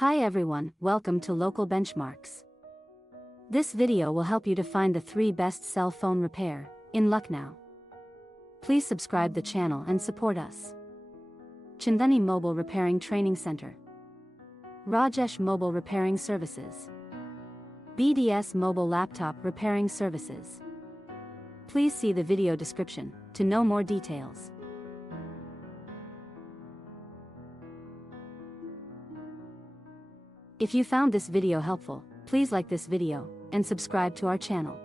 Hi everyone, welcome to Local Benchmarks. This video will help you to find the 3 best cell phone repair in Lucknow. Please subscribe the channel and support us. Chandani Mobile Repairing Training Center, Rajesh Mobile Repairing Services, BDS Mobile Laptop Repairing Services. Please see the video description to know more details. If you found this video helpful, please like this video and subscribe to our channel.